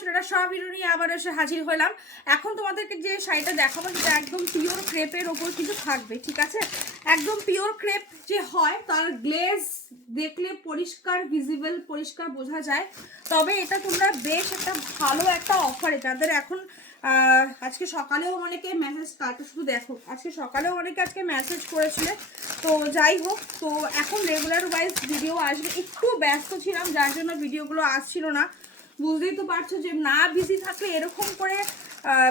ছোটটা সব ভিডিও নিয়ে আবার এসে হাজির হলাম। এখন তোমাদেরকে যে শাড়িটা দেখাবো সেটা একদম পিওর ক্রেপের ওপর কিন্তু থাকবে, ঠিক আছে। একদম পিওর ক্রেপ যে হয় তার গ্লেজ দেখলে পরিষ্কার ভিজিবল, পরিষ্কার বোঝা যায়। তবে এটা তোমরা বেশ একটা ভালো একটা অফারে, যাদের এখন আজকে সকালেও অনেকে মেসেজ কাটে, শুধু দেখো আজকে সকালেও অনেকে আজকে মেসেজ করেছিলে। তো যাই হোক, তো এখন রেগুলার ওয়াইজ ভিডিও আসবে। একটু ব্যস্ত ছিলাম যার জন্য ভিডিওগুলো আসছিল না, বুঝতেই তো পারছো যে না বিজি থাকলে এরকম করে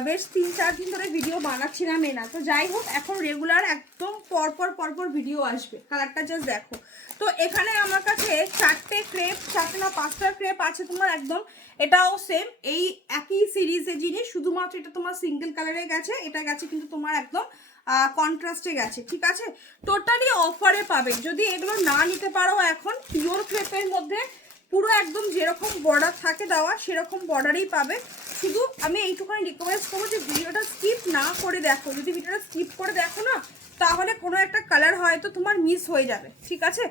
বেশ 3-4 দিন ধরে ভিডিও বানাচ্ছিলামই না। তো যাই হোক, এখন রেগুলার একদম পরপর ভিডিও আসবে। কালারটা জাস্ট দেখো। তো এখানে আমার কাছে 4টে ক্রেপ, 4টে না 5টা ক্রেপ আছে তোমার একদম। এটাও সেম এই একই সিরিজের জিনিস, শুধুমাত্র এটা তোমার সিঙ্গেল কালারে গেছে, এটা গেছে কিন্তু তোমার একদম কন্ট্রাস্টে গেছে, ঠিক আছে। টোটালি অফারে পাবে। যদি এগুলো না নিতে পারো এখন, পিওর ক্রেপের মধ্যে পুরো একদম যেরকম বর্ডার থাকে দেওয়া সেরকম বর্ডারই পাবে। শুধু আমি এইটুখানি রিকোয়েস্ট করবো যে ভিডিওটা স্কিপ না করে দেখো। যদি ভিডিওটা স্কিপ করে দেখো না, তাহলে কোনো একটা কালার হয়তো তোমার মিস হয়ে যাবে, ঠিক আছে।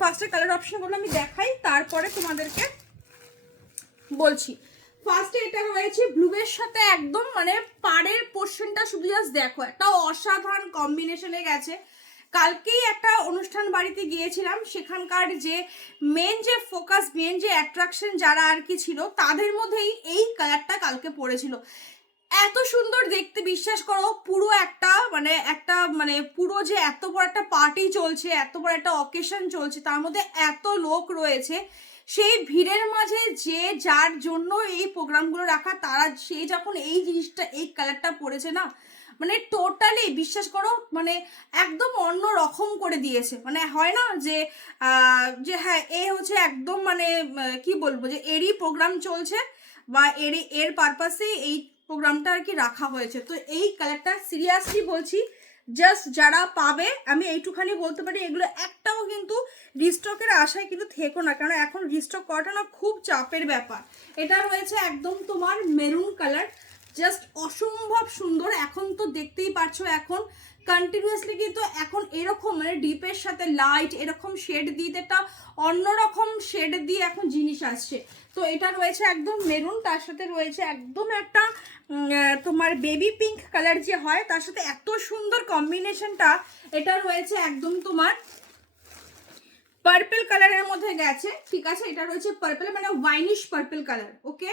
ফার্স্টে কালার অপশনগুলো আমি দেখাই, তারপরে তোমাদেরকে বলছি। ফার্স্টে এটা রয়েছে ব্লুবের সাথে একদম মানে পাড়ের পোর্শনটা শুধু জাস্ট দেখো, একটা অসাধারণ কম্বিনেশনে গেছে। কালকেই একটা অনুষ্ঠান বাড়িতে গিয়েছিলাম, সেখানকার যে মেন যে ফোকাস, মেন যে অ্যাট্রাকশন যারা আর কি ছিল, তাদের মধ্যেই এই কালারটা কালকে পড়েছিল। এত সুন্দর দেখতে, বিশ্বাস করো। পুরো একটা পুরো যে এত বড় একটা পার্টি চলছে, এত বড় একটা অকেশন চলছে, তার মধ্যে এত লোক রয়েছে, সেই ভিড়ের মাঝে যে যার জন্য এই প্রোগ্রামগুলো রাখা, তারা সে যখন এই জিনিসটা, এই কালারটা পড়েছে না, মানে টোটালি বিশ্বাস করো, মানে একদম অন্য রকম করে দিয়েছে। মানে হয় না যে যে হ্যাঁ এ হচ্ছে একদম মানে কি বলবো, যে এরই প্রোগ্রাম চলছে বা এর পারপাসে এই প্রোগ্রামটা আর কি রাখা হয়েছে। তো এই কালারটা সিরিয়াসলি বলছি, জাস্ট যারা পাবে, আমি এইটুখানি বলতে পারি, এগুলো একটাও কিন্তু রিস্টকের আশায় কিন্তু থেকো না, কারণ এখন রিস্টক করাটা না খুব চাপের ব্যাপার। এটা রয়েছে একদম তোমার মেরুন কালার, জাস্ট অসম্ভব সুন্দর। এখন তো দেখতেই পারছো, এখন কন্টিনিউয়াসলি কিন্তু এখন এরকম মানে ডিপের সাথে লাইট এরকম শেড দিয়ে একটা অন্যরকম শেড দিয়ে এখন জিনিস আসছে। তো এটা রয়েছে একদম মেরুন, তার সাথে রয়েছে একদম একটা তোমার বেবি পিঙ্ক কালার যে হয়, তার সাথে এত সুন্দর কম্বিনেশনটা। এটা রয়েছে একদম তোমার পার্পল কালারের মধ্যে গেছে, ঠিক আছে। এটা রয়েছে পার্পল মানে ওয়াইনিশ পার্পল কালার, ওকে।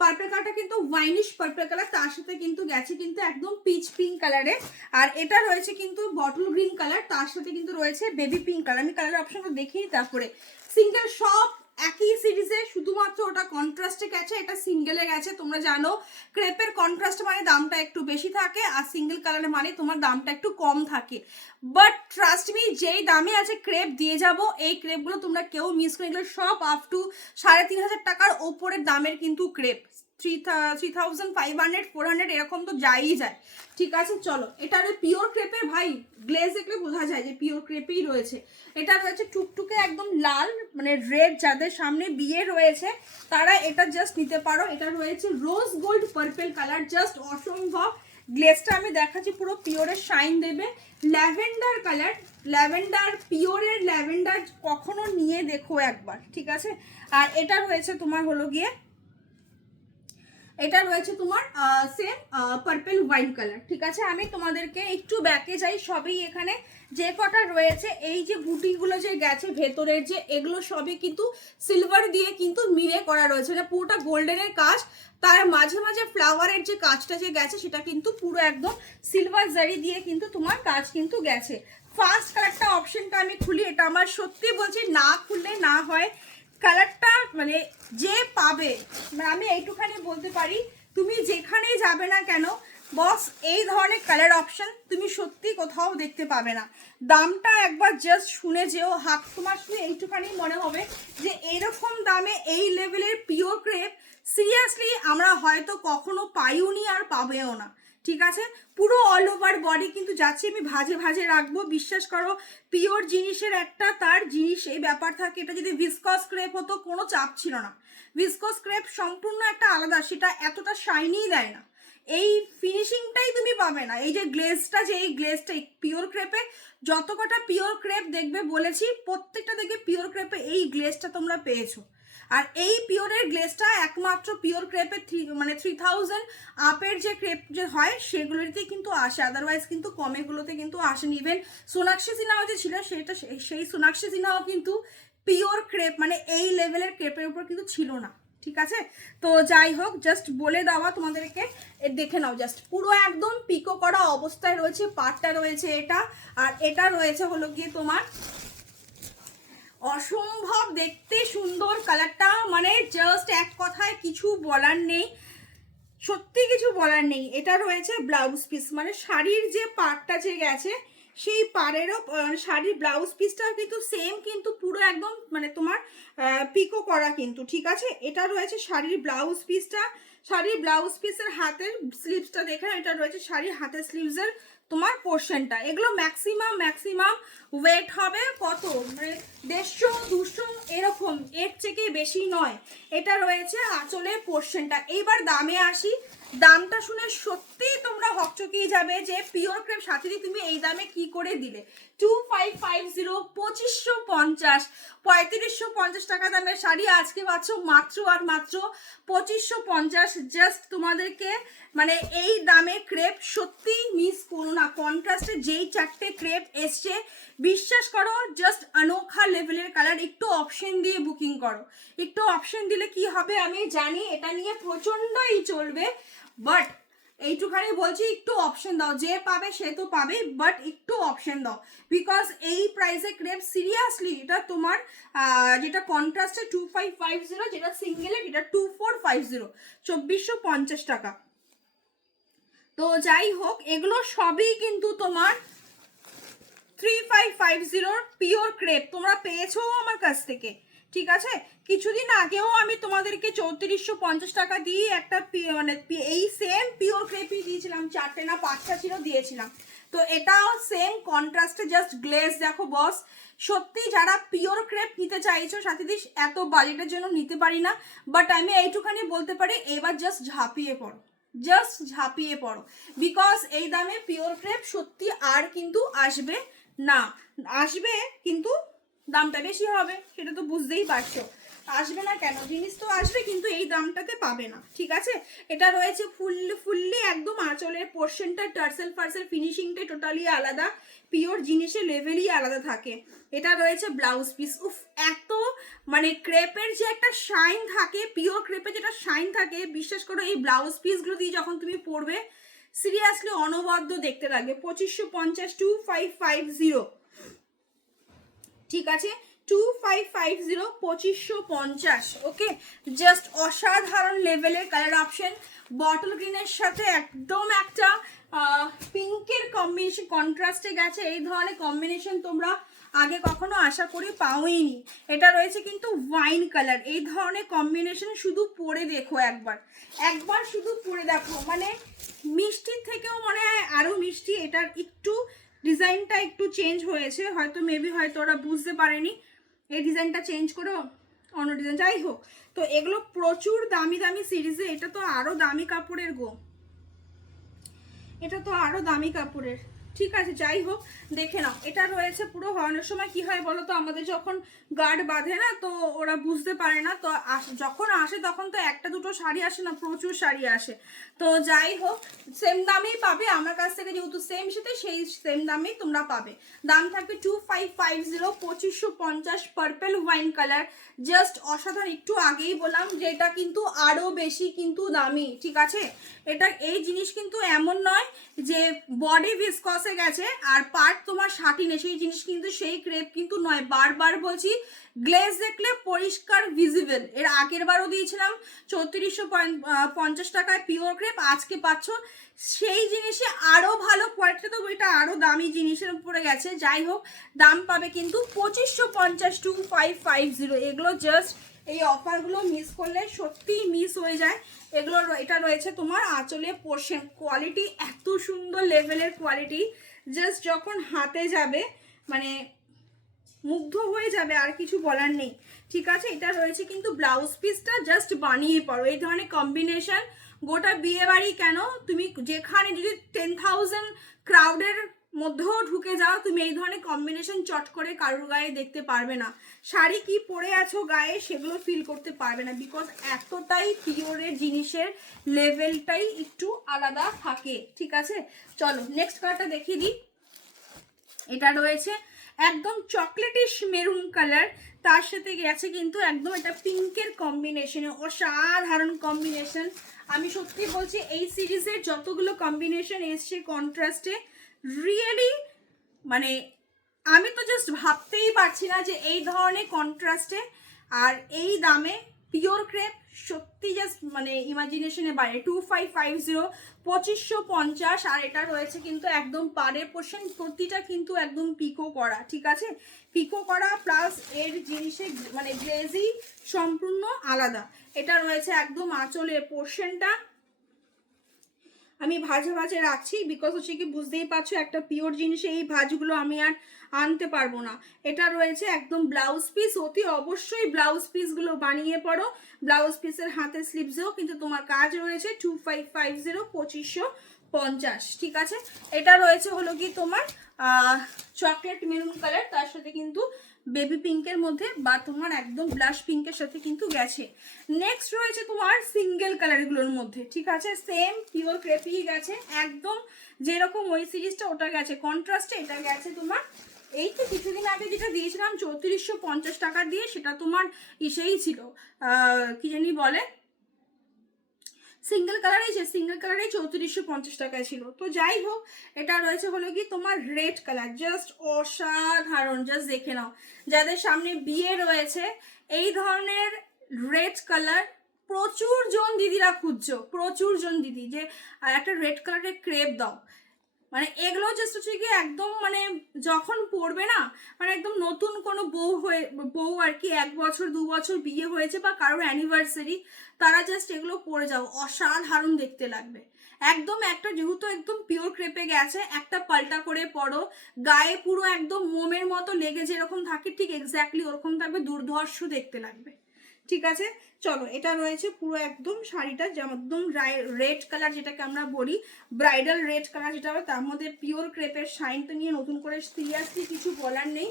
পার্পল কালারটা কিন্তু ওয়াইনিশ পার্পল কালার, তার সাথে কিন্তু গেছে কিন্তু একদম পিচ পিঙ্ক কালারে। আর এটা রয়েছে কিন্তু বটল গ্রিন কালার, তার সাথে কিন্তু রয়েছে বেবি পিঙ্ক কালার। আমি কালার অপশনগুলো দেখেই তারপরে সিঙ্গেল সব একই সিরিজে, শুধুমাত্র ওটা কন্ট্রাস্টে গেছে, এটা সিঙ্গেলে গেছে। তোমরা জানো ক্রেপের কন্ট্রাস্ট মানে দামটা একটু বেশি থাকে, আর সিঙ্গেল কালারে মানে তোমার দামটা একটু কম থাকে। বাট ট্রাস্ট মি, যেই দামে আছে ক্রেপ দিয়ে যাব, এই ক্রেপগুলো তোমরা কেউ মিস করে, এগুলো সব আপ টু 3500 টাকার ওপরের দামের কিন্তু ক্রেপ। 3500 400 এরকম তো যাই যায়, ঠিক আছে। চলো, এটা পিওর ক্রেপের ভাই, গ্লেজ দেখলে বোঝা যায় যে পিওর ক্রেপেই রয়েছে। এটা রয়েছে টুকটুকে একদম লাল মানে রেড, যাদের সামনে বিয়ে রয়েছে তারা এটা জাস্ট নিতে পারো। এটা রয়েছে rose gold purple colour, just অসম্ভব। গ্লেজটা আমি দেখাচ্ছি, পুরো পিওরের শাইন দেবে। ল্যাভেন্ডার কালার, ল্যাভেন্ডার, পিওরের ল্যাভেন্ডার কখনো নিয়ে দেখো একবার, ঠিক আছে। আর এটা রয়েছে তোমার হলো গিয়ে, এটা রয়েছে তোমার সেম পার্পল ওয়াইন কালার, ঠিক আছে। আমি তোমাদেরকে একটু ব্যাকে যাই, সবই এখানে যে কটা রয়েছে, এই যে বুটিগুলো যে গেছে ভেতরের যে, এগুলো সবই কিন্তু সিলভার দিয়ে কিন্তু মিলে করা রয়েছে, এটা পুরোটা গোল্ডেনের কাজ। তার মাঝে মাঝে ফ্লাওয়ারের যে কাজটা যে গেছে, সেটা কিন্তু পুরো একদম সিলভার জারি দিয়ে কিন্তু তোমার কাজ কিন্তু গেছে। ফার্স্ট কালারটা অপশনটা আমি খুলি, এটা আমার সত্যি বলছি না খুললে না হয়। কালারটা মানে যে পাবে, মানে আমি এইটুখানি বলতে পারি, তুমি যেখানেই যাবে না কেন বস, এই ধরনের কালার অপশন তুমি সত্যি কোথাও দেখতে পাবে না। দামটা একবার জাস্ট শুনে যেও, হাত তোমার শুনে এইটুখানি মনে হবে যে এরকম দামে এই লেভেলের পিওর ক্রেপ সিরিয়াসলি আমরা হয়তো কখনো পাইওনি আর পাবেও না, ঠিক আছে। পুরো অল ওভার বডি কিন্তু যাচ্ছে, আমি ভাজে ভাজে রাখবো, বিশ্বাস করো। পিওর জিনিসের একটা তার জিনিস এই ব্যাপার থাকে। এটা যদি ভিসকস ক্রেপ হতো কোনো চাপ ছিল না, ভিসকস ক্রেপ সম্পূর্ণ একটা আলাদা, সেটা এতটা শাইনিই দেয় না, এই ফিনিশিংটাই তুমি পাবে না। এই যে গ্লেজটা, যে এই গ্লেজটা পিওর ক্রেপে, যত কটা পিওর ক্রেপ দেখবে বলেছি প্রত্যেকটা দেখবে পিওর ক্রেপে এই গ্লেজটা তোমরা পেয়েছো। আর এই পিওরের গ্লেজটা একমাত্র পিওর ক্রেপের 3000 আপের যে ক্রেপ যে হয় সেগুলোতেই কিন্তু আসে, আদারওয়াইজ কিন্তু কমেগুলোতে কিন্তু আসেনি। ইভেন সোনাক্ষী সিনহাও যে ছিল সেটা, সেই সোনাক্ষী সিনহাও কিন্তু পিওর ক্রেপ মানে এই লেভেলের ক্রেপের উপর কিন্তু ছিল না, ঠিক আছে। তো যাই হোক, জাস্ট বলে দেওয়া তোমাদেরকে, দেখে নাও জাস্ট পুরো একদম পিকো করা অবস্থায় রয়েছে, পাটটা রয়েছে এটা, আর এটা রয়েছে হলো গিয়ে তোমার অসম্ভব দেখতে সুন্দর কালারটা, মানে জাস্ট এক কথায় কিছু বলার নেই, সত্যি কিছু বলার নেই। এটা রয়েছে ব্লাউজ পিস, মানে শাড়ির যে পাড়টা যে গেছে সেই পাড়েরও শাড়ির ব্লাউজ পিসটাও কিন্তু সেম, কিন্তু পুরো একদম মানে তোমার পিকো করা কিন্তু, ঠিক আছে। এটা রয়েছে শাড়ির ব্লাউজ পিসটা, শাড়ির ব্লাউজ পিসের হাতের স্লিভসটা দেখে, এটা রয়েছে শাড়ির হাতের স্লিভসের তোমার পোর্শনটা। এগুলো ম্যাক্সিমাম ওয়েট হবে কত, মানে 150-200 এরকম, এর থেকে বেশি নয়। এটা রয়েছে আঁচলের পোর্শনটা। এইবার দামে আসি, দামটা শুনে সত্যিই তোমরা হকচকিয়ে যাবে যে পিওর ক্রেপ সাথে তুমি এই দামে কি করে দিলে। 2550, 2550, 3550 টাকা দামের শাড়ি আজকে পাচ্ছ মাত্র আর মাত্র 2550। জাস্ট তোমাদেরকে মানে এই দামে ক্রেপ সত্যি মিস করো না। কন্ট্রাস্টে যেই 4টে ক্রেপ এসছে বিশ্বাস করো জাস্ট অনोखा লেভেলের কালার। একটু অপশন দিয়ে বুকিং করো, একটু অপশন দিলে কি হবে আমি জানি, এটা নিয়ে প্রচণ্ডই চলবে, বাট এইটুখানি বলছি একটু অপশন দাও, যে পাবে সে তো পাবে, বাট একটু অপশন দাও, বিকজ এই প্রাইসে ক্রেপ সিরিয়াসলি এটা তোমার যেটা কন্ট্রাস্টে 2550, যেটা সিঙ্গেলে এটা 2450, 2450 টাকা। তো যাই হোক, এগুলো সবই কিন্তু তোমার 3550 পিওর ক্রেপ তোমরা পেয়েছো আমার কাছ থেকে, ঠিক আছে। কিছুদিন আগেও আমি তোমাদেরকে 3450 টাকা দিয়ে একটা মানে এই সেম পিওর ক্রেপই দিয়েছিলাম, 4টে না 5টা ছিল দিয়েছিলাম। তো এটাও সেম কন্ট্রাস্টে, জাস্ট গ্লেজ দেখো বস। সত্যি যারা পিওর ক্রেপ নিতে চাইছো সাথে দিস, এত বাজেটের জন্য নিতে পারি না, বাট আমি এইটুখানি বলতে পারি এবার জাস্ট ঝাঁপিয়ে পড়ো, জাস্ট ঝাঁপিয়ে পড়ো, বিকজ এই দামে পিওর ক্রেপ সত্যি আর কিন্তু আসবে না। আসবে কিন্তু দামটা বেশি হবে, সেটা তো বুঝতেই পারছো। আসবে না কেন, জিনিস তো আসবে কিন্তু এই দামটাতে পাবে না, ঠিক আছে। এটা রয়েছে ফুললি একদম আঁচলের পোর্শনটা, টার্সেল ফার্সেল ফিনিশিংটা টোটালি আলাদা, পিওর জিনিসের লেভেলই আলাদা থাকে। এটা রয়েছে ব্লাউজ পিস। উফ, এত মানে ক্রেপের যে একটা শাইন থাকে, পিওর ক্রেপের যেটা শাইন থাকে, বিশ্বাস করো এই ব্লাউজ পিসগুলো দিয়ে যখন তুমি পরবে সিরিয়াসলি অনবদ্য দেখতে লাগবে। 2550, 2550, ঠিক আছে, 2550, 2550, ওকে। জাস্ট অসাধারণ লেভেলের কালার অপশন, বটল গ্রিনের সাথে একদম একটা পিঙ্কের কম্বিনেশন, কন্ট্রাস্টে গেছে। এই ধরনের কম্বিনেশন তোমরা আগে কখনো আশা করি পাওইনি। এটা রয়েছে কিন্তু ওয়াইন কালার, এই ধরনের কম্বিনেশন শুধু পরে দেখো, একবার শুধু পরে দেখো, মানে মিষ্টির থেকেও মনে হয় আরও মিষ্টি। এটার একটু ডিজাইনটা একটু চেঞ্জ হয়েছে, হয়তো মেবি হয়তো ওরা বুঝতে পারেনি এই ডিজাইনটা চেঞ্জ করে অন্য ডিজাইন, যাই হোক। তো এগুলো প্রচুর দামি দামি সিরিজে, এটা তো আরও দামি কাপড়ের গো, এটা তো আরও দামি কাপড়ের, ঠিক আছে। যাই হোক, দেখে নাও। এটা রয়েছে পুরো, অনেক সময় কি হয় বলো তো, আমাদের যখন গার্ড বাঁধে না তো ওরা বুঝতে পারে না, তো যখন আসে তখন তো একটা দুটো শাড়ি আসে না, প্রচুর শাড়ি আসে। তো যাই হোক, সেম দামেই পাবে আমার কাছ থেকে, যেহেতু সেম সাথে সেই সেম দামেই তোমরা পাবে। দাম থাকবে 2550, 2550, পার্পেল ওয়াইন কালার, জাস্ট অসাধারণ। একটু আগেই বললাম যে এটা কিন্তু আরও বেশি কিন্তু দামি, ঠিক আছে। এটা এই জিনিস কিন্তু এমন নয় যে বডি ভিসকসে গেছে আর পার্ট তোমার শাটিনে, সেই জিনিস কিন্তু সেই ক্রেপ কিন্তু নয়। বারবার বলছি, গ্লেজ দেখলে পরিষ্কার ভিজিবল। এর আগের বারও দিয়েছিলাম 3450 টাকায় পিওর ক্রেপ, আজকে পাচ্ছ সেই জিনিসে আরও ভালো কোয়ালিটি, তো এটা আরও দামি জিনিসের উপরে গেছে। যাই হোক, দাম পাবে কিন্তু 2550, 2550। এগুলো জাস্ট এই অফারগুলো মিস করলে সত্যিই মিস হয়ে যায়। এগুলো এটা রয়েছে তোমার আঁচলে পোর্শন, কোয়ালিটি এত সুন্দর লেভেলের কোয়ালিটি, জাস্ট যখন হাতে যাবে মানে মুগ্ধ হয়ে যাবে, আর কিছু বলার নেই, ঠিক আছে। এটা রয়েছে কিন্তু ব্লাউজ পিসটা, জাস্ট বানিয়ে পড়ো এই ধরনের কম্বিনেশন। গোটা বিয়ে বাড়ি কেন, তুমি যেখানে যদি 10,000 ক্রাউডের মধ্যেও ঢুকে যাও, তুমি এই ধরনের কম্বিনেশন চট করে কারোর গায়ে দেখতে পারবে না। শাড়ি কি পরে আছো গায়ে সেগুলো ফিল করতে পারবে না, বিকজ এতটাই পিওরের জিনিসের লেভেলটাই একটু আলাদা থাকে। ঠিক আছে, চলো নেক্সট কালারটা দেখিয়ে দিই। এটা রয়েছে একদম চকলেটিশ মেরুন কালার, তার সাথে গেছে কিন্তু একদম এটা পিঙ্কের কম্বিনেশনে, অসাধারণ কম্বিনেশন। আমি সত্যি বলছি এই সিরিজের যতগুলো কম্বিনেশন এসছে কন্ট্রাস্টে, রিয়েলি মানে আমি তো জাস্ট ভাবতেই পারছি না যে এই ধরনের কন্ট্রাস্টে আর এই দামে পিওর ক্রেপ, সত্যি জাস্ট মানে ইমাজিনেশনের বাইরে। 2550, 2550। আর এটা রয়েছে কিন্তু একদম পাড়ের পোর্শন, প্রতিটা কিন্তু একদম পিকো করা। ঠিক আছে, পিকো করা প্লাস এর জিনিসের মানে গ্লেজি সম্পূর্ণ আলাদা। এটা রয়েছে একদম আঁচলের পোর্শনটা, আমি ভাজে ভাজে রাখছি বিকজ হচ্ছে কি বুঝতেই পারছো একটা পিওর জিনিসে এই ভাজগুলো আমি আর আনতে পারবো না। এটা রয়েছে একদম ব্লাউজ পিস, অতি অবশ্যই ব্লাউজ পিসগুলো বানিয়ে পড়ো। ব্লাউজ পিসের হাতে স্লিভসেও কিন্তু তোমার কাজ রয়েছে। 2550, 2550। ঠিক আছে, এটা রয়েছে হলো কি তোমার চকলেট মেরুন কালার, তার সাথে কিন্তু বেবি পিঙ্কের মধ্যে বা তোমার একদম ব্লাশ পিঙ্কের সাথে কিন্তু গেছে। নেক্সট রয়েছে তোমার সিঙ্গেল কালারগুলোর মধ্যে। ঠিক আছে, সেম পিওর ক্রেপই গেছে একদম, যেরকম ওই সিরিজটা ওটা গেছে কন্ট্রাস্টে। এটা গেছে তোমার এই তো কিছুদিন আগে যেটা দিয়েছিলাম 3450 টাকা দিয়ে, সেটা তোমার ইসেই ছিল কি জানি বলে, সিঙ্গেল কালারেই, যে সিঙ্গেল কালারেই 3450 টাকায় ছিল। তো যাই হোক, এটা রয়েছে হলো কি তোমার রেড কালার, জাস্ট অসাধারণ, জাস্ট দেখে নাও। যাদের সামনে বিয়ে রয়েছে এই ধরনের রেড কালার প্রচুর জন দিদিরা খুঁজছো, প্রচুর জন দিদি যে একটা রেড কালারের ক্রেপ দাও। মানে এগুলো জাস্ট হচ্ছে কি একদম মানে যখন পড়বে না, মানে একদম নতুন কোনো বউ আর কি 1 বছর 2 বছর বিয়ে হয়েছে বা কারোর অ্যানিভার্সারি, তারা জাস্ট এগুলো পরে যাও, অসাধারণ দেখতে লাগবে। একদম একটা যেহেতু একদম পিওর ক্রেপে গেছে, একটা পাল্টা করে পরো, গায়ে পুরো একদম মোমের মতো লেগে যেরকম থাকে ঠিক এক্স্যাক্টলি ওরকম থাকবে, দুর্ধর্ষ দেখতে লাগবে। ঠিক আছে, চলো এটা রয়েছে পুরো একদম শাড়িটা একদম রেড কালার, যেটাকে আমরা বলি ব্রাইডাল রেড কালার যেটা হবে, তার মধ্যে পিওর ক্রেপের শাইনটা নিয়ে নতুন করে সিরিয়াসলি কিছু বলার নেই।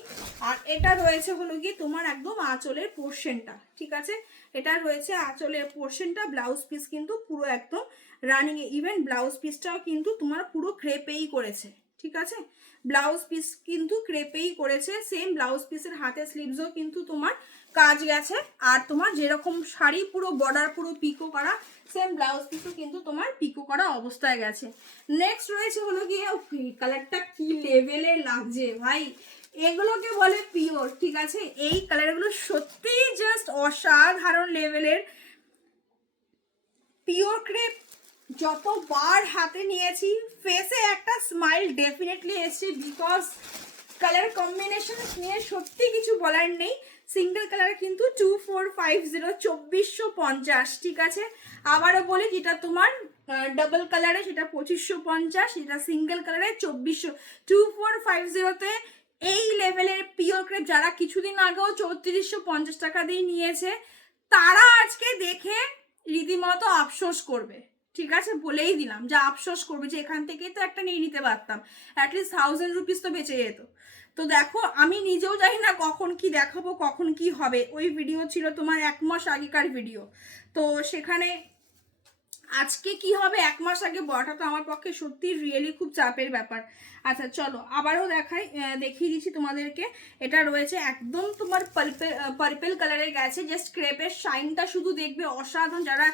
আর এটা রয়েছে হলো গিয়ে তোমার একদম আঁচলের পোর্শনটা। ঠিক আছে, এটা রয়েছে আঁচলের পোর্শনটা, ব্লাউজ পিস কিন্তু পুরো একদম রানিং, ইভেন ব্লাউজ পিসটাও কিন্তু তোমার পুরো ক্রেপেই করেছে। ঠিক আছে, ব্লাউজ পিস কিন্তু ক্রেপেই করেছে, সেম ব্লাউজ পিসের হাতে স্লিভসও কিন্তু তোমার কাজ গেছে। আর তোমার যেরকম শাড়ি পুরো বর্ডার পুরো পিকো করা, সেম ব্লাউজ পিসও কিন্তু তোমার পিকো করা অবস্থায় গেছে। নেক্সট রয়েছে হলো গিয়ে কালারটা কি লেভেলের লাগছে ভাই, এগুলোকে বলে পিওর। ঠিক আছে, এই কালারগুলো সত্যিই জাস্ট অসাধারণ লেভেলের পিওর ক্রেপ। যতবার হাতে নিয়েছি ফেসে একটা স্মাইল ডেফিনেটলি এসছে, বিকজ কালার কম্বিনেশন নিয়ে সত্যি কিছু বলার নেই। সিঙ্গেল কালার কিন্তু 2450, 2450। ঠিক আছে, আবারও বলি যেটা তোমার ডাবল কালারে সেটা 2550, যেটা সিঙ্গেল কালারে 2400। 2450তে এই লেভেলের পিওর ক্রেপ যারা কিছুদিন আগেও 3450 টাকা দিয়ে নিয়েছে, তারা আজকে দেখে রীতিমতো আফসোস করবে। ঠিক আছে, বলেই দিলাম যে আফসোস করবে যে এখান থেকেই তো একটা নিয়ে নিতে পারতাম, অ্যাটলিস্ট 1000 রুপিস তো বেঁচে যেত। তো দেখো আমি নিজেও জানি না কখন কি দেখাবো কখন কি হবে, ওই ভিডিও ছিল তোমার 1 মাস আগেকার ভিডিও, তো সেখানে আজকে কি হবে 1 মাস আগে বলাটা তো আমার পক্ষে সত্যি রিয়েলি খুব চাপের ব্যাপার। আচ্ছা চলো আবারও দেখিয়ে দিচ্ছি তোমাদেরকে। এটা রয়েছে একদম তোমার পার্পেল কালারের গেছে, জাস্ট ক্রেপের শাইনটা শুধু দেখবে অসাধারণ। যারা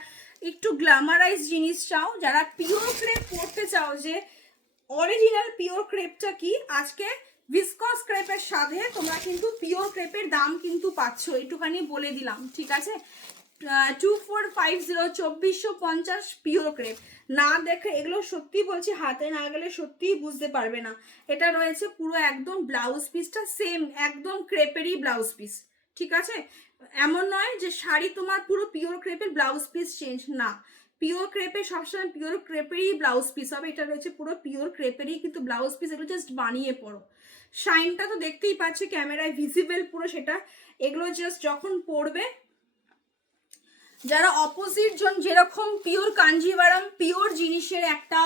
একটু গ্ল্যামারাইজ জিনিস চাও, যারা পিওর ক্রেপ পরতে চাও যে অরিজিনাল পিওর ক্রেপটা কি, আজকে ভিসকস ক্রেপের সাথে তোমরা কিন্তু পিওর ক্রেপের দাম কিন্তু পাচ্ছ, একটুখানি বলে দিলাম। ঠিক আছে, 2450, 2450 পিওর ক্রেপ। না দেখে এগুলো সত্যি বলছি হাতে না গেলে সত্যিই বুঝতে পারবে না। এটা রয়েছে পুরো একদম ব্লাউজ পিসটা সেম একদম ক্রেপেরই ব্লাউজ পিস। ঠিক আছে, এমন নয় যে শাড়ি তোমার পুরো পিওর ক্রেপের ব্লাউজ পিস চেঞ্জ, না, পিওর ক্রেপের সবসময় পিওর ক্রেপেরই ব্লাউজ পিস হবে। এটা রয়েছে পুরো পিওর ক্রেপেরই কিন্তু ব্লাউজ পিস, এগুলো জাস্ট বানিয়ে পড়ো। শাইনটা তো দেখতেই পাচ্ছি ক্যামেরায় ভিজিবল পুরো সেটা, এগুলো জাস্ট যখন পরবে, যারা অপোজিট জন যেরকম পিওর কাঞ্জিভারাম পিওর জিনিসের একটা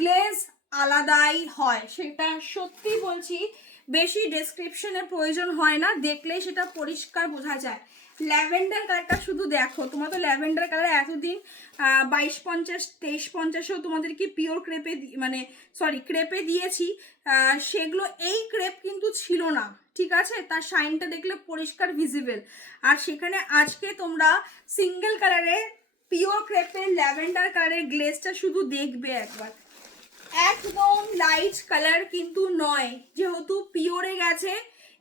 গ্লেজ আলাদাই হয়, সেটা সত্যি বলছি। বেশি ডেসক্রিপশনের প্রয়োজন হয় না, দেখলেই সেটা পরিষ্কার বোঝা যায়। ল্যাভেন্ডার কালারটা শুধু দেখো, তোমার তো ল্যাভেন্ডার কালার এতদিন 2250 2350-এও তোমাদেরকে পিওর ক্রেপে মানে সরি ক্রেপে দিয়েছি, সেগুলো এই ক্রেপ কিন্তু ছিল না, ঠিক আছে? তার শাইনটা দেখলে পরিষ্কার ভিজিবল। আর সেখানে আজকে তোমরা সিঙ্গেল কালারে পিওর ক্রেপের ল্যাভেন্ডার কালারের গ্লেজটা শুধু দেখবে একবার। একদম লাইট কালার কিন্তু নয়, যেহেতু পিওরে গেছে,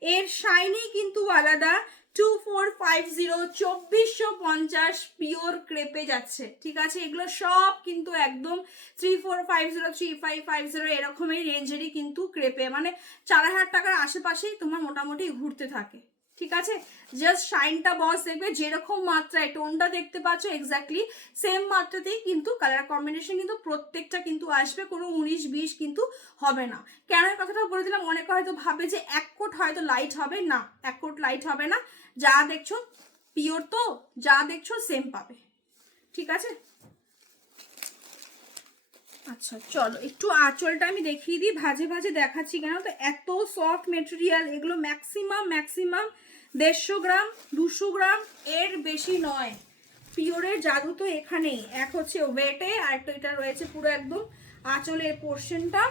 এর শাইনি কিন্তু আলাদা। 2450 2450 পিওর ক্রেপে যাচ্ছে, ঠিক আছে? এগুলো সব কিন্তু একদম 3450 3550 এরকমই রেঞ্জেরই কিন্তু ক্রেপে, মানে 4000 টাকার আশেপাশেই তোমার মোটামুটি ঘুরতে থাকে, ঠিক আছে? জাস্ট শাইনটা বস দেখবে, যেরকম মাত্রায় টোনটা দেখতে পাচ্ছ এক্স্যাক্টলি সেম মাত্রাতেই কিন্তু কালার কম্বিনেশন কিন্তু প্রত্যেকটা কিন্তু আসবে, কোনো 19-20 কিন্তু হবে না। কেন এই কথাটা বলে দিলাম, অনেকে হয়তো ভাবে যে এক কোট হয়তো লাইট হবে, না, এক কোট লাইট হবে না। যা দেখছো পিওর, তো যা দেখছো সেম পাবে, ঠিক আছে? আচ্ছা চলো একটু আঁচলটা আমি দেখিয়ে দিই, ভাজে ভাজে দেখাচ্ছি কেন, তো এত সফট মেটেরিয়াল, এগুলো ম্যাক্সিমাম 150 গ্রাম 200 গ্রাম, এর বেশি নয়। পিওরের জাদু তো এখানেই, এক হচ্ছে ওয়েটে, আর একটা এটা রয়েছে পুরো একদম আঁচলের পোর্শনটা,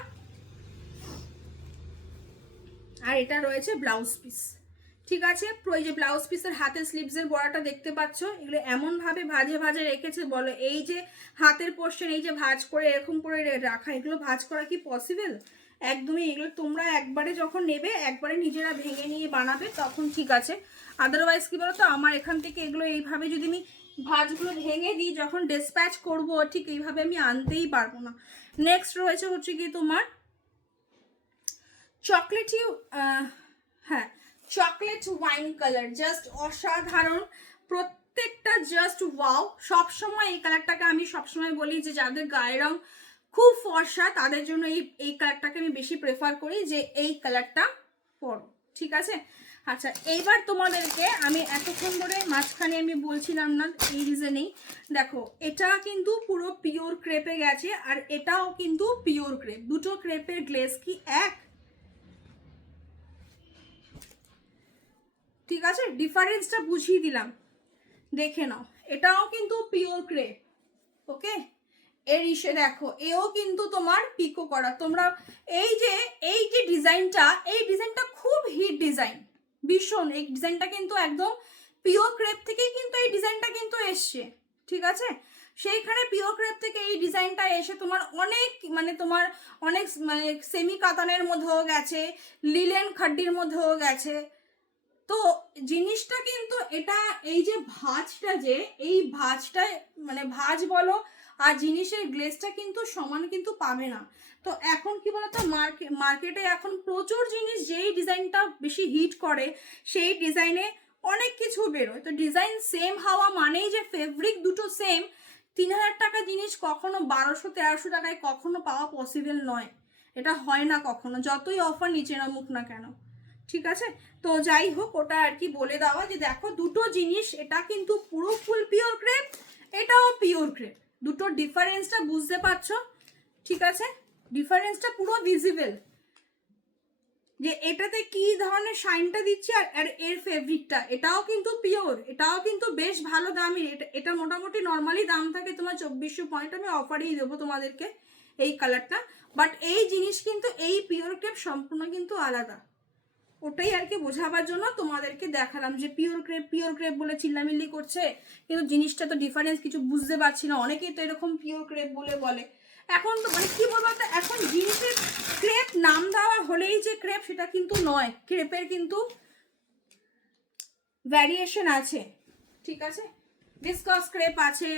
আর এটা রয়েছে ব্লাউজ পিস, ঠিক আছে? এই যে ব্লাউজ পিসের হাতের স্লিভসের বড়াটা দেখতে পাচ্ছ, এগুলো এমনভাবে ভাজে ভাজে রেখেছে, বলো এই যে হাতের পোর্শন এই যে ভাজ করে এরকম করে রাখা, এগুলো ভাজ করা কি পসিবল? একদমই। এগুলো তোমরা একবারে যখন নেবে, একবারে নিজেরা ভেঙে নিয়ে বানাবে, তখন ঠিক আছে। আদারওয়াইজ কি বলতো, আমার এখান থেকে এগুলো এইভাবে যদি আমি ভাজগুলো ভেঙে দিই, যখন ডিসপ্যাচ করবো, ঠিক এইভাবে আমি আনতেই পারবো না। নেক্সট রয়েছে হচ্ছে কি তোমার চকলেটি, হ্যাঁ চকলেট ওয়াইন কালার, জাস্ট অসাধারণ প্রত্যেকটা, জাস্ট ওয়াও। সবসময় এই কালারটাকে আমি সবসময় বলি যে যাদের গায়ের রং খুব ফর্সা তাদের জন্য এই কালারটাকে আমি বেশি প্রেফার করি, যে এই কালারটা পরো, ঠিক আছে? আচ্ছা এইবার তোমাদেরকে আমি এতক্ষণ ধরে মাঝখানে আমি বলছিলাম না, এই রিজনেই দেখো, এটা কিন্তু পুরো পিওর ক্রেপে গেছে, আর এটাও কিন্তু পিওর ক্রেপ। দুটো ক্রেপের গ্লেজ কি এক? ঠিক আছে, ডিফারেন্সটা বুঝিয়ে দিলাম, দেখে নাও। এটাও কিন্তু পিওর ক্রেপ, ওকে? এর ইসে দেখো, এও কিন্তু তোমার পিকো করা। তোমরা এই যে ডিজাইনটা খুব হিট ডিজাইন, ভীষণ। এই ডিজাইনটা কিন্তু একদম পিওর ক্রেপ থেকেই কিন্তু এই ডিজাইনটা কিন্তু এসছে, ঠিক আছে? সেইখানে পিওর ক্রেপ থেকে এই ডিজাইনটা এসে তোমার অনেক মানে সেমি কাতানের মধ্যেও গেছে, লিলেন খাড্ডির মধ্যেও গেছে। তো জিনিসটা কিন্তু এটা, এই যে ভাঁজটা, যে এই ভাঁজটা মানে ভাঁজ বলো আর জিনিসের গ্লেজটা কিন্তু সমান কিন্তু পাবে না। তো এখন কি বলতো, মার্কেটে এখন প্রচুর জিনিস যেই ডিজাইনটা বেশি হিট করে সেই ডিজাইনে অনেক কিছু বেরোয়। তো ডিজাইন সেম হওয়া মানেই যে ফেব্রিক দুটো সেম, 3000 টাকা জিনিস কখনো 1200-1300 টাকায় কখনো পাওয়া পসিবল নয়, এটা হয় না কখনো, যতই অফার নিচে নামুক না কেন, ঠিক আছে? তো যাই হোক, ওটা আর কি বলে দেওয়া, যে দেখো দুটো জিনিস, এটা কিন্তু পুরো ফুল পিওর ক্রেপ, এটাও পিওর ক্রেপ, দুটো ডিফারেন্সটা বুঝতে পারছো, ঠিক আছে? ডিফারেন্সটা পুরো ভিজিবল, যে এটাতে কি ধরনের শাইনটা দিচ্ছে, আর এর ফেব্রিকটা, এটাও কিন্তু পিওর, এটাও কিন্তু বেশ ভালো দামি। এটা মোটামুটি নর্মালি দাম থাকে তোমার 2400 পয়েন্ট, আমি অফারেই দেবো তোমাদেরকে এই কালারটা। বাট এই জিনিস কিন্তু এই পিওর ক্রেপ সম্পূর্ণ কিন্তু আলাদা, ওটাই আর কি বোঝাবার জন্য তোমাদেরকে দেখালাম, যে পিওর ক্রেপ বলে চিল্লামিল্লি করছে, কিন্তু জিনিসটা তো ডিফারেন্স কিছু বুঝতে পারছি না। অনেকেই তো এরকম পিওর ক্রেপ বলে এখন তো মানে কি বলবো, তো এখন জিনিসের ক্রেপ নাম দেওয়া হলেই যে ক্রেপ সেটা কিন্তু নয়, ক্রেপের কিন্তু ভ্যারিয়েশন আছে, ঠিক আছে? ভিসকস ক্রেপ আছে,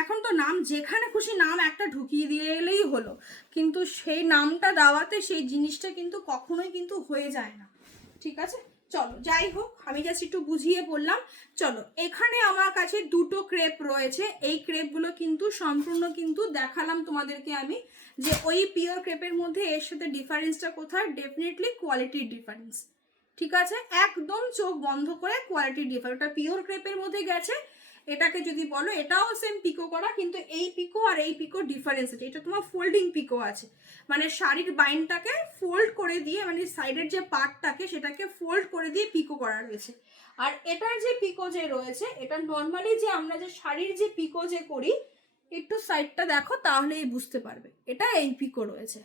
এখন তো নাম যেখানে খুশি নাম একটা ঢুকিয়ে দিলেই হলো, কিন্তু সেই নামটা দেওয়াতে সেই জিনিসটা কিন্তু কখনোই কিন্তু হয়ে যায় না, ঠিক আছে? চলো যাই হোক, আমি জাস্ট একটু বুঝিয়ে বললাম। চলো, এখানে আমার কাছে দুটো ক্রেপ রয়েছে, এই ক্রেপগুলো কিন্তু সম্পূর্ণ কিন্তু দেখালাম তোমাদেরকে আমি, যে ওই পিওর ক্রেপের মধ্যে এর সাথে ডিফারেন্সটা কোথায়, ডেফিনেটলি কোয়ালিটির ডিফারেন্স, ঠিক আছে? একদম চোখ বন্ধ করে কোয়ালিটির ডিফারেন্স, ওটা পিওর ক্রেপের মধ্যে গেছে, এটাকে যদি বলো এটাও সেম পিকো করা, কিন্তু এই পিকো আর এই পিকো ডিফারেন্স আছে। এটা তোমার ফোল্ডিং পিকো আছে, মানে শাড়ির বাইনটাকে ফোল্ড করে দিয়ে, মানে সাইডের যে পার্টটাকে সেটাকে ফোল্ড করে দিয়ে পিকো করা রয়েছে। আর এটার যে পিকো যে রয়েছে, এটা নর্মালি যে আমরা যে শাড়ির যে পিকো যে করি, একটু সাইডটা দেখো তাহলেই বুঝতে পারবে, এটা এই পিকো রয়েছে।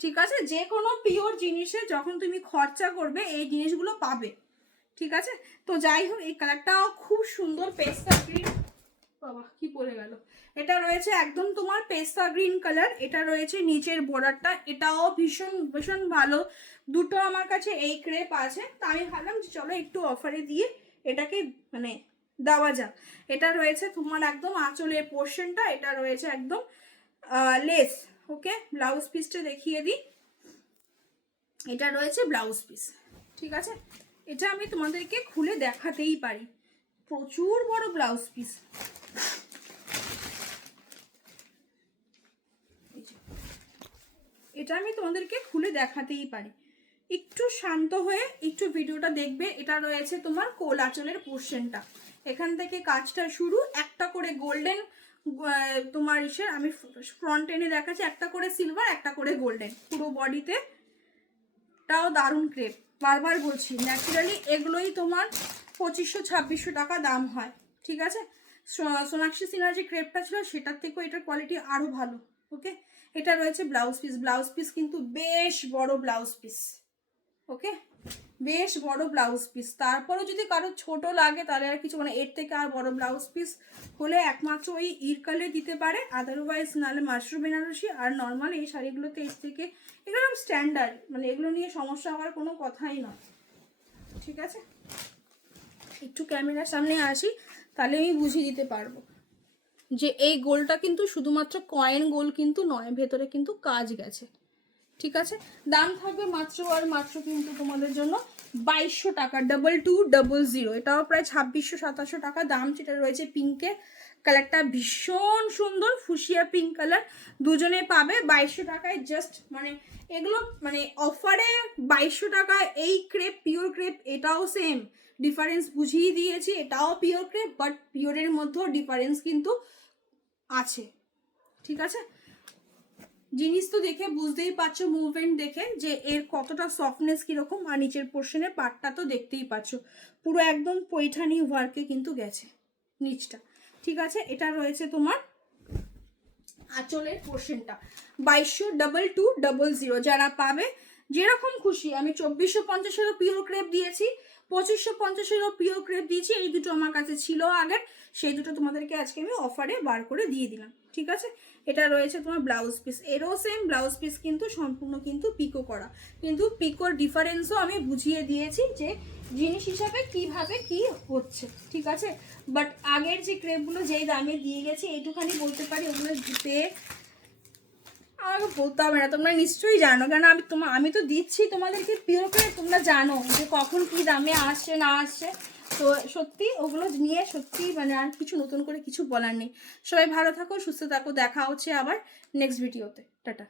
ঠিক আছে, যে কোনো পিওর জিনিসে যখন তুমি খরচা করবে এই জিনিসগুলো পাবে। ঠিক আছে, তো যাই হোক এই কালারটাও খুব সুন্দর, পেস্তা গ্রিন। বাবা কি পড়ে গেল। এটা রয়েছে একদম তোমার পেস্তা গ্রিন কালার। এটা রয়েছে নিচের বর্ডারটা, এটাও ভীষণ ভীষণ ভালো। দুটো আমার কাছে এই ক্রেপ আছে, তা আমি ভাবলাম যে চলো একটু অফারে দিয়ে এটাকে মানে দেওয়া যাক। এটা রয়েছে তোমার একদম আঁচলের পোর্শনটা, এটা রয়েছে একদম লেস। ওকে, ব্লাউজ পিসটা দেখিয়ে দিই। এটা রয়েছে ব্লাউজ পিস। ঠিক আছে, এটা আমি তোমাদেরকে খুলে দেখাতেই পারি, প্রচুর বড় ব্লাউজ পিস। এটা আমি তোমাদেরকে খুলে দেখাতেই পারি। একটু শান্ত হয়ে একটু ভিডিওটা দেখবে। এটা রয়েছে তোমার কোল আঁচলের পোর্শনটা, এখান থেকে কাজটা শুরু। একটা করে গোল্ডেন তোমার ইসের আমি ফ্রন্ট এনে দেখাচ্ছি, একটা করে সিলভার একটা করে গোল্ডেন পুরো বডিতে। টাও দারুণ ক্রেপ, বারবার বলছি ন্যাচারালি এগুলোই তোমার 2500-2600 টাকা দাম হয়। ঠিক আছে, সোনাক্ষী সিনহার যে ক্রেপটা ছিল সেটার থেকেও এটার কোয়ালিটি আরও ভালো। ওকে, এটা রয়েছে ব্লাউজ পিস। ব্লাউজ পিস কিন্তু বেশ বড় ব্লাউজ পিস। ওকে, বেশ বড় ব্লাউজ পিস। তারপরে যদি কারো ছোট লাগে তাহলে আর কিছু, মানে এর থেকে আর বড় ব্লাউজ পিস হলে একমাত্র ওই ইরকালে দিতে পারে, আদারওয়াইজ নাহলে মাশরুম বেনারসি। আর নর্মাল এই শাড়িগুলোতে এর থেকে এগুলো স্ট্যান্ডার্ড, মানে এগুলো নিয়ে সমস্যা হওয়ার কোনো কথাই নয়। ঠিক আছে, একটু ক্যামেরার সামনে আসি তাহলে আমি বুঝিয়ে দিতে পারবো যে এই গোলটা কিন্তু শুধুমাত্র কয়েন গোল কিন্তু নয়, ভেতরে কিন্তু কাজ গেছে। ঠিক আছে, দাম থাকবে মাত্র আর মাত্র কিন্তু তোমাদের জন্য 2200 টাকা, 2200। এটাও প্রায় 2600-2700 টাকা দাম। যেটা রয়েছে পিঙ্কে কালারটা ভীষণ সুন্দর, ফুসিয়া পিঙ্ক কালার, দুজনে পাবে 2200 টাকায়। জাস্ট মানে এগুলো মানে অফারে 2200 টাকায়। এই ক্রেপ পিওর ক্রেপ, এটাও সেম ডিফারেন্স বুঝিয়ে দিয়েছি। এটাও পিওর ক্রেপ, বাট পিওরের মধ্যেও ডিফারেন্স কিন্তু আছে। ঠিক আছে, জিনিস তো দেখে বুঝতেই পারছো, মুভমেন্ট দেখে যে এর কতটা সফটনেস কিরকম। আর নিচের পোর্শনের পার্টটা তো দেখতেই পাচ্ছ, পুরো একদম পৈঠানি ওয়ার্কে কিন্তু গেছে নিচটা। ঠিক আছে, এটা রয়েছে তোমার আঁচলের পোর্শনটা 2200 যারা পাবে যেরকম খুশি। আমি 2450-এরও পিওর ক্রেপ দিয়েছি, 2550-এরও পিওর ক্রেপ দিয়েছি। এই দুটো আমার কাছে ছিল আগের, সেই দুটো তোমাদেরকে আজকে আমি অফারে বার করে দিয়ে দিলাম। ঠিক আছে, এটা রয়েছে তোমার ব্লাউজ পিস। এরও সেম ব্লাউজ পিস কিন্তু সম্পূর্ণ কিন্তু পিকো করা, কিন্তু পিকোর ডিফারেন্সও আমি বুঝিয়ে দিয়েছি যে জিনিস হিসাবে কিভাবে কি হচ্ছে। ঠিক আছে, বাট আগের যে ক্রেপগুলো যেই দামে দিয়ে গেছি এইটুখানি বলতে পারি, ওগুলো পেয়ে আমাকে বলতে হবে না, তোমরা নিশ্চয়ই জানো। কেন আমি তো দিচ্ছি তোমাদেরকে পিওর করে, তোমরা জানো যে কখন কি দামে আসছে না আসছে। তো সত্যি ওগুলো নিয়ে সত্যি মানে আর কিছু নতুন করে কিছু বলার নেই। সবাই ভালো থাকো, সুস্থ থাকো, দেখা হচ্ছে আবার নেক্সট ভিডিওতে। টাটা।